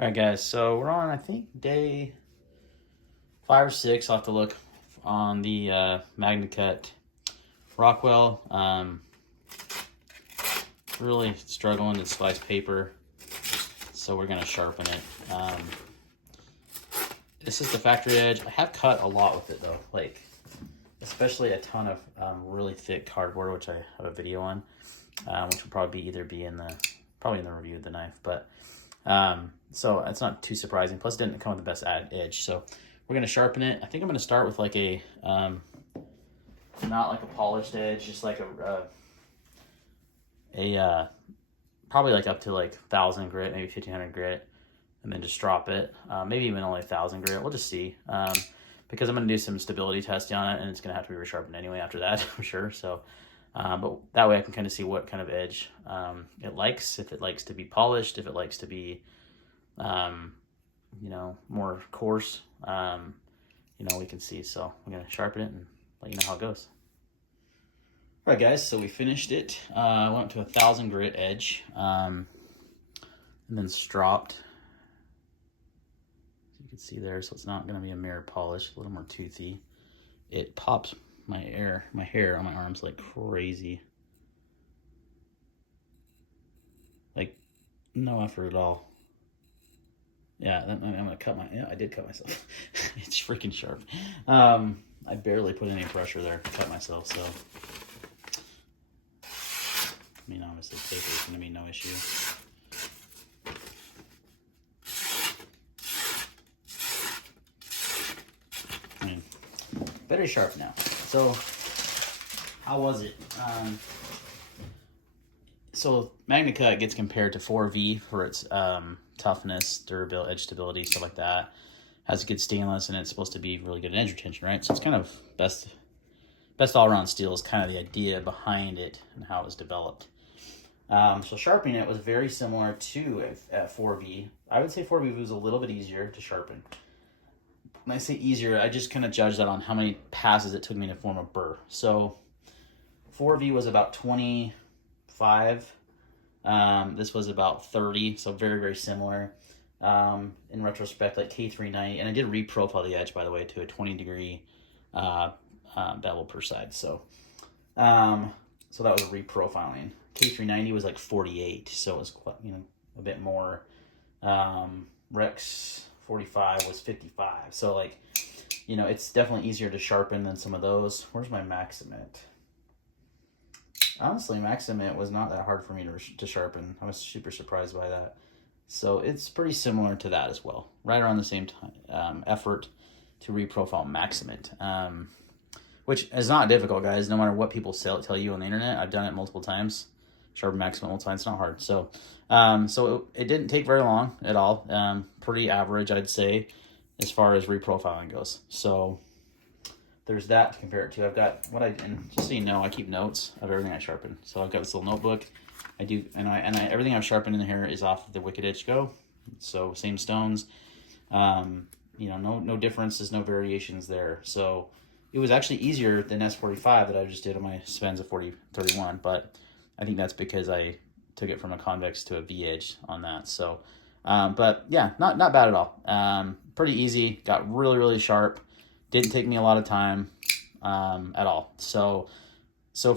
All right, guys, so we're on, I think, day 5 or 6. I'll have to look on the Magnacut Rockwell. Really struggling to slice paper, so we're going to sharpen it. This is the factory edge. I have cut a lot with it, though, like especially a ton of really thick cardboard, which I have a video on, which will probably be in the review of the knife, but so it's not too surprising. Plus, it didn't come with the best edge, so we're gonna sharpen it. I think I'm gonna start with like a not like a polished edge, just like a probably like up to like 1,000 grit, maybe 1,500 grit, and then just drop it. Maybe even only 1,000 grit. We'll just see. Because I'm gonna do some stability testing on it, and it's gonna have to be resharpened anyway after that for sure. So, but that way I can kind of see what kind of edge it likes. If it likes to be polished, if it likes to be more coarse, we can see. So I'm gonna sharpen it and let you know how it goes. All right, guys, so we finished it. I went to 1,000 grit edge, and then stropped. You can see there, so it's not gonna be a mirror polish, a little more toothy. It popped my hair on my arms like crazy. Like, no effort at all. Yeah, I'm gonna I did cut myself. It's freaking sharp. I barely put any pressure there to cut myself, so. I mean, obviously paper is gonna be no issue. I mean, very sharp now. So, how was it? So Magnacut gets compared to 4V for its toughness, durability, edge stability, stuff like that. Has good stainless, and it's supposed to be really good in edge retention, right? So it's kind of best all-around steel is kind of the idea behind it and how it was developed. So sharpening it was very similar to at 4V. I would say 4V was a little bit easier to sharpen. When I say easier, I just kind of judge that on how many passes it took me to form a burr. So 4V was about 25. This was about 30, so very, very similar. In retrospect, like K390, and I did reprofile the edge, by the way, to a 20-degree bevel per side. So that was reprofiling. K390 was like 48, so it was quite, a bit more. Rex 45 was 55, so like, it's definitely easier to sharpen than some of those. Where's my Maximate? Honestly, Maximate was not that hard for me to sharpen. I was super surprised by that. So it's pretty similar to that as well. Right around the same time, effort to reprofile Maximate, which is not difficult, guys. No matter what people tell you on the internet, I've done it multiple times. Sharpen Maximate multiple times. It's not hard. So, it didn't take very long at all. Pretty average, I'd say, as far as reprofiling goes. So there's that to compare it to. I've got and just so you know, I keep notes of everything I sharpen. So I've got this little notebook. I do, and everything I've sharpened in here is off of the Wicked Edge Go. So same stones. No differences, no variations there. So it was actually easier than S45 that I just did on my Svenza 4031, but I think that's because I took it from a convex to a V edge on that. So, but yeah, not bad at all. Pretty easy. Got really, really sharp. Didn't take me a lot of time at all. So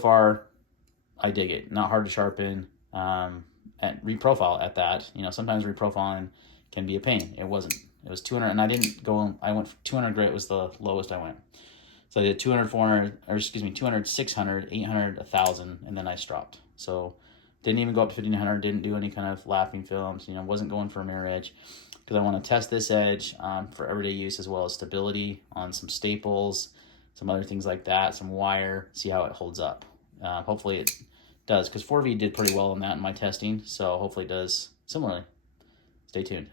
far, I dig it. Not hard to sharpen. And reprofile at that. Sometimes reprofiling can be a pain. It wasn't. It was 200, and I went 200 grit was the lowest I went. So I did 200, 200, 600, 800, 1,000, and then I stropped. So didn't even go up to 1,500, didn't do any kind of lapping films, wasn't going for a mirror edge, because I want to test this edge for everyday use as well as stability on some staples, some other things like that, some wire, see how it holds up. Hopefully it does, because 4V did pretty well on that in my testing, so hopefully it does similarly. Stay tuned.